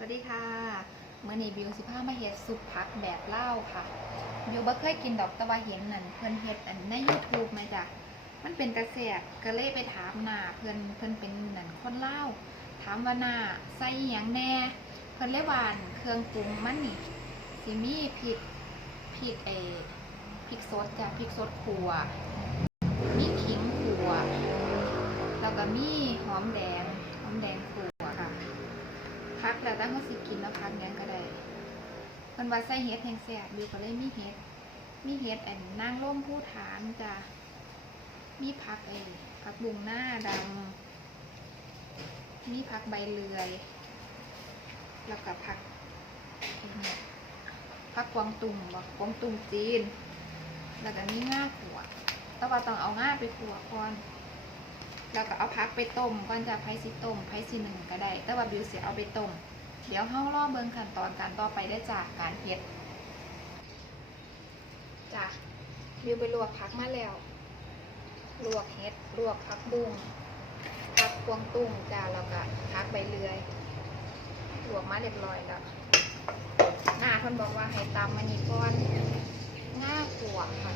สวัสดีค่ะเมื่อนี้บิวสิพามาเฮ็ดซุปผักแบบเล่าค่ะบิวบ่เคยกินดอกตะว่าเห็นนั่นเพิ่อนเฮ็ดอันใน YouTube มาจ้ะมันเป็นกระแสกก็เลยไปถามหน้าเพิ่อนเพิ่อนเป็นนั่นคนเลาถามว่าหน้าใส่หยังแหน่ เพิ่อนเลยว่าอั่นเครื่องปรุงมันนี่สิมีพริกพริกเอพริกสดจ้ะพริกสดขัวมีขิงขัวแล้วก็มีหอมแดงหอมแดงขัวค่ะ พักแล้วตั้งก็สิกินแล้วพักหยังก็ได้มันว่าใส่เฮ็ดแห้งแซ่บอยู่ก็เลยมีเฮ็ด มีเฮ็ดแอันนางร่มผู้ฐานจ้ะมีผักเอยผักบุงหน้าดำมีผักใบเลื่อย แล้วก็ผักอันนี้ผักกวางตุงบ่กวางตุงจีน แล้วก็มีง่าขัวแต่ว่าต้องเอาง่าไปขัวก่อน แล้วก็เอาพักไปต้มก่อนจะไผ่สิต้มไผ่สิหนึ่งก็ได้ แต่ว่าบิวเสียเอาไปต้มเดี๋ยวเฮารอเบิ่งขั้นตอนการต่อไปได้จากการเฮ็ดจ้ะบิวไปลวกพักมาแล้ว ลวกเฮ็ดลวกพักบุ้งพักพวงตุ้งจ้าแล้วก็พักใบเลือยลวกมาเรียบร้อยแล้วหน้าเพิ่นบอกว่าให้ตำมันนี่ก่อนง่าขัวค่ะ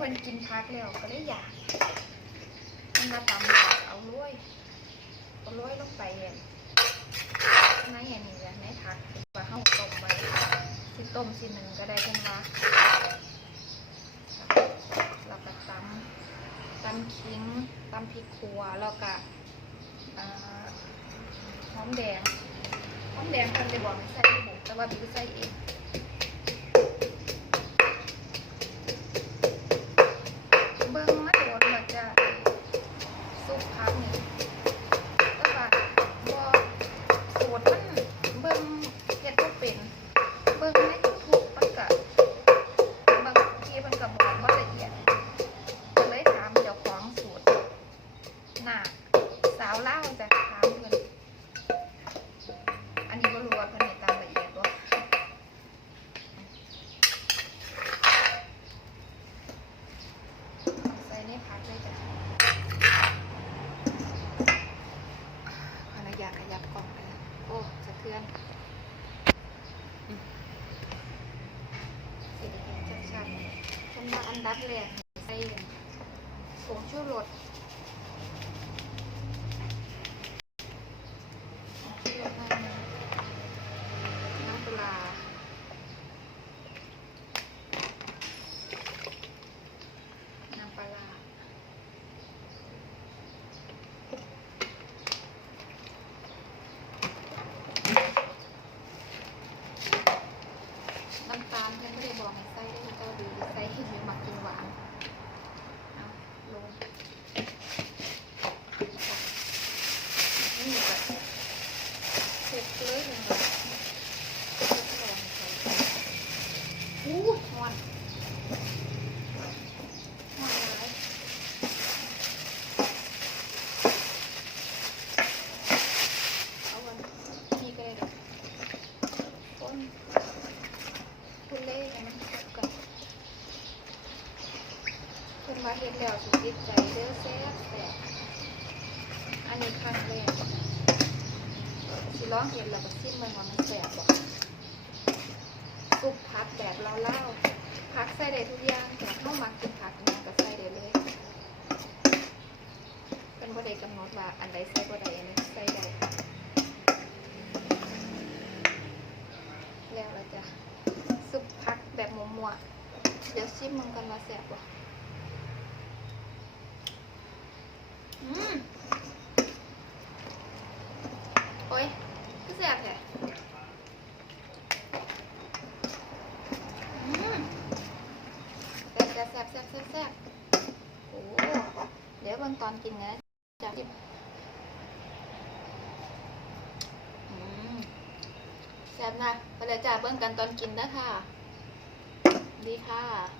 เห็นเพิ่นกินผักแล้วก็เลยอยากมันมาตำเอาลุยเอาโรยลงไปเนี่ยในอันนี้เนี่ยในถักว่าเฮาต้มไว้สิต้มสิหนึ่งก็ได้เป็นว่าแล้วก็ตำตำขิงตำพริกขัวแล้วก็หอมแดงหอมแดงคนจะบอกให้ใส่หมูแต่ว่าบิวใส่เอง ดับแรกใส่ผงชูรสผงชูรสหน่อยหนึ่งน้ำปลาน้ำปลาร้า น้ำตาลเพื่อนไม่ได้บอกให้ใส่ได้เจ้าดีใส่ให้เยอะมักกินหวานเอาลงนี่แบบเสร็จเลยเลยค่ะอู้หอนหอนร้ายเอาวันนี่ก็ได้ดอกต้น คุณเล่ให้ มันเข้ากันคุณมาเห็นแล้วสุดจิตใจเด้อแซ่บแต่อันนี้ครั้งแรกสิร้องเห็นแล้วก็ซิมมันว่ามันแซ่บบ่ ซุปผักแบบเล่าๆผักใส่ได้ทุกอย่างแต่เข้ามักกินผักเนี่ยก็ใส่ได้เลยเป็นบ่ได้กำหนดว่าอันใดใส่บ่ได้อันนี้ใส่ได้แล้วละจ้ะซุปผักแบบมัวๆเดี๋ยวชิมมันกันว่าแซ่บบ่อืมโอ้ยคือแซ่บแท้อื แซ่บโอ้เดี๋ยวบางตอนกินนะจะจินแซ่บนะไปเลยจ้าเบิ่งกันตอนกินนะค่ะ ดีค่ะ